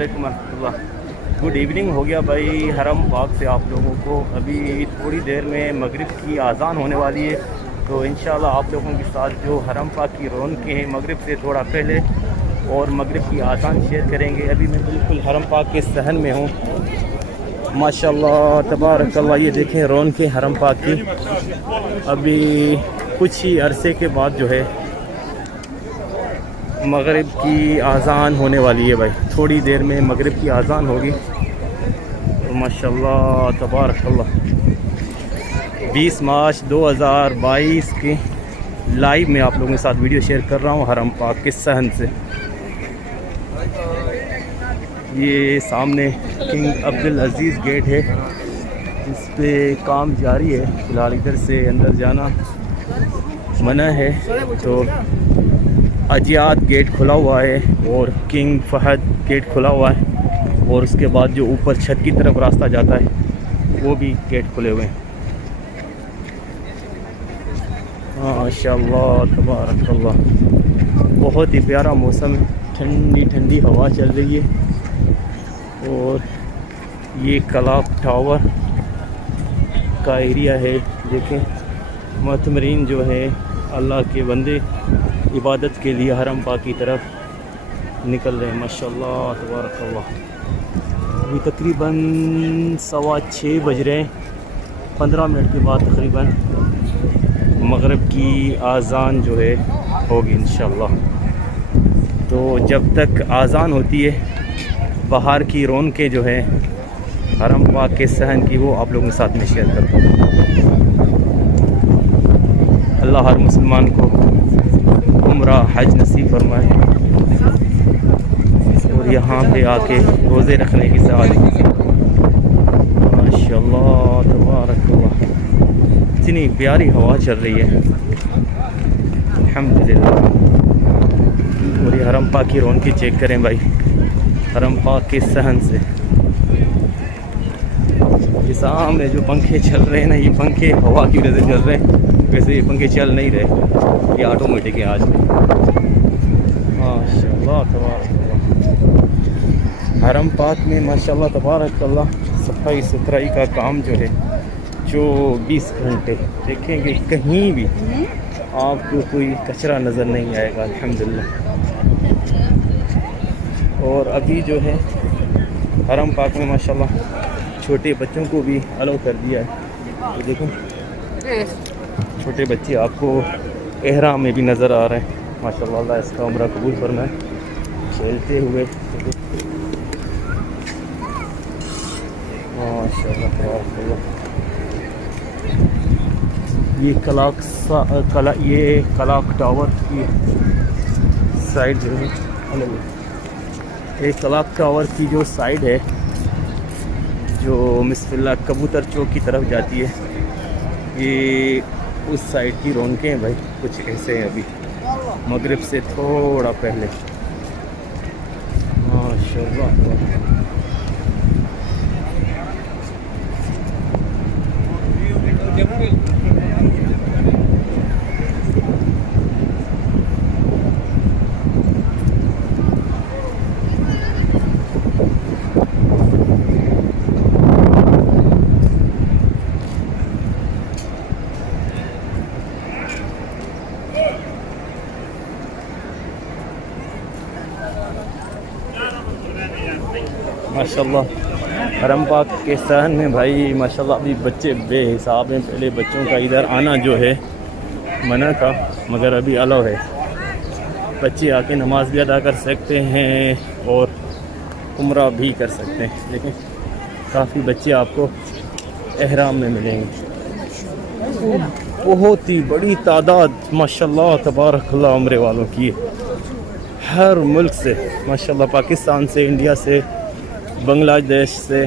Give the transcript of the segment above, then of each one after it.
वालेकुम रहमतुल्लाह। Good evening हो गया भाई हरम पाक से आप लोगों को। अभी थोड़ी देर में मगरिब की आज़ान होने वाली है, तो इंशाल्लाह आप लोगों के साथ जो हरम पाक की रौनकें हैं मगरिब से थोड़ा पहले और मगरिब की आज़ान शेयर करेंगे। अभी मैं बिल्कुल हरम पाक के सहन में हूँ। माशाल्लाह तबारकल्लाह, ये देखें रौनकें हरम पाक की। अभी कुछ ही अरसे के बाद जो है मगरिब की आज़ान होने वाली है भाई। थोड़ी देर में मगरिब की आज़ान होगी। तो माशाल्लाह तबारकल्लाह 20 मार्च 2022 की लाइव में आप लोगों के साथ वीडियो शेयर कर रहा हूँ हरम पाक के सहन से। ये सामने किंग अब्दुल अज़ीज़ गेट है, इस पे काम जारी है। फ़िलहाल इधर से अंदर जाना मना है, तो अजियात गेट खुला हुआ है और किंग फहद गेट खुला हुआ है, और उसके बाद जो ऊपर छत की तरफ रास्ता जाता है वो भी गेट खुले हुए हैं। माशाअल्लाह तबारकल्लाह, बहुत ही प्यारा मौसम है। ठंडी ठंडी हवा चल रही है। और ये क्लॉक टावर का एरिया है। देखें मुतमरीन जो है अल्लाह के बंदे इबादत के लिए हरम पाक की तरफ निकल रहे हैं। माशाअल्लाह तबारकल्लाह। अभी तकरीबन 6:15 बज रहे हैं। 15 मिनट के बाद तकरीबन मगरिब की आज़ान जो है होगी इंशाअल्लाह। तो जब तक आज़ान होती है बाहर की रौनकें जो है हरम पाक के सहन की, वो आप लोगों के साथ में शेयर करता हूँ। अल्लाह हर मुसलमान को उम्रा हज नसीब फरमाए और यहाँ पे आके रोज़े रखने की सआदत। माशाअल्लाह तबारकल्लाह, इतनी प्यारी हवा चल रही है अल्हम्दुलिल्लाह। और ये हरम पाक की रौनकें चेक करें भाई, हरम पाक के सहन से। ये सामने जो पंखे चल रहे हैं ना, ये पंखे हवा की वजह से चल रहे हैं, वैसे ये पंखे चल नहीं रहे, ये ऑटोमेटिक है आज में। माशाअल्लाह तबारकल्लाह, हरम पाक में माशाअल्लाह तबारकल्लाह सफाई सुथराई का काम जो है 24 घंटे देखेंगे, कहीं भी आपको कोई कचरा नज़र नहीं आएगा अल्हम्दुलिल्लाह। और अभी जो है हरम पाक में माशाल्लाह छोटे बच्चों को भी अलाउ कर दिया है। तो देखो छोटे बच्चे आपको एहराम में भी नज़र आ रहे हैं। माशाल्लाह अल्लाह इसका उम्र कबूल फरमाए। खेलते हुए माशाल्लाह तबारकल्लाह। ये क्लॉक टावर की साइड जो है, एक क्लॉक टावर की जो साइड है जो मिसफिल्ला कबूतर चौक की तरफ जाती है, ये उस साइड की रौनकें हैं भाई। कुछ ऐसे हैं अभी मगरिब से थोड़ा पहले। माशाअल्लाह माशाल्लाह हरम पाक के सहन में भाई माशाल्लाह अभी बच्चे बेहिसाब हैं। पहले बच्चों का इधर आना जो है मना था, मगर अभी अलाउ है। बच्चे आके नमाज भी अदा कर सकते हैं और उम्रा भी कर सकते हैं। लेकिन काफ़ी बच्चे आपको एहराम में मिलेंगे, बहुत ही बड़ी तादाद माशाल्लाह तबारकल्लाह उम्रे वालों की है। हर मुल्क से माशाल्लाह, पाकिस्तान से, इंडिया से, बांग्लादेश से,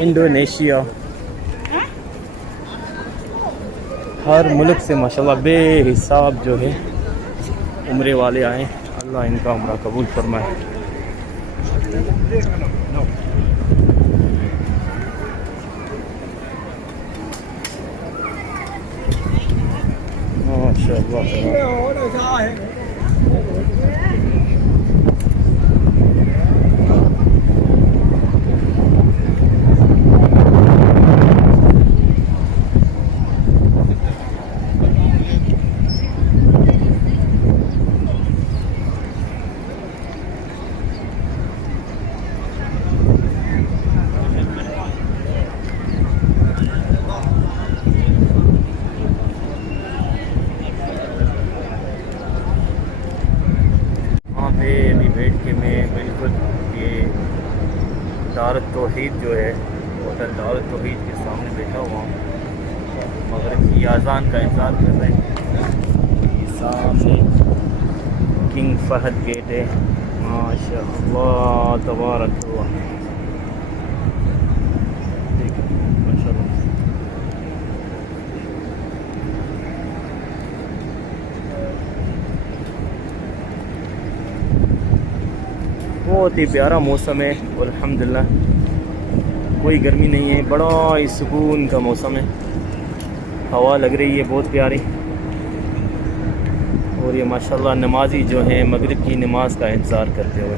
इंडोनेशिया, हर मुल्क से माशाल्लाह बेहिसाब जो है उम्रे वाले आए। अल्लाह इनका उम्रा कबूल फरमाए। माशाअल्लाह के सामने बैठा हुआ हूँ, मगरिब की अजान का इंतज़ार कर रहे हैं। ये सामने किंग फहद गेट है, माशाअल्लाह तबारक अल्लाह। देखिए माशाअल्लाह, बहुत ही प्यारा मौसम है अल्हम्दुलिल्लाह, कोई गर्मी नहीं है, बड़ा ही सुकून का मौसम है, हवा लग रही है बहुत प्यारी। और ये माशाल्लाह नमाजी जो हैं मगरिब की नमाज का इंतज़ार करते हुए।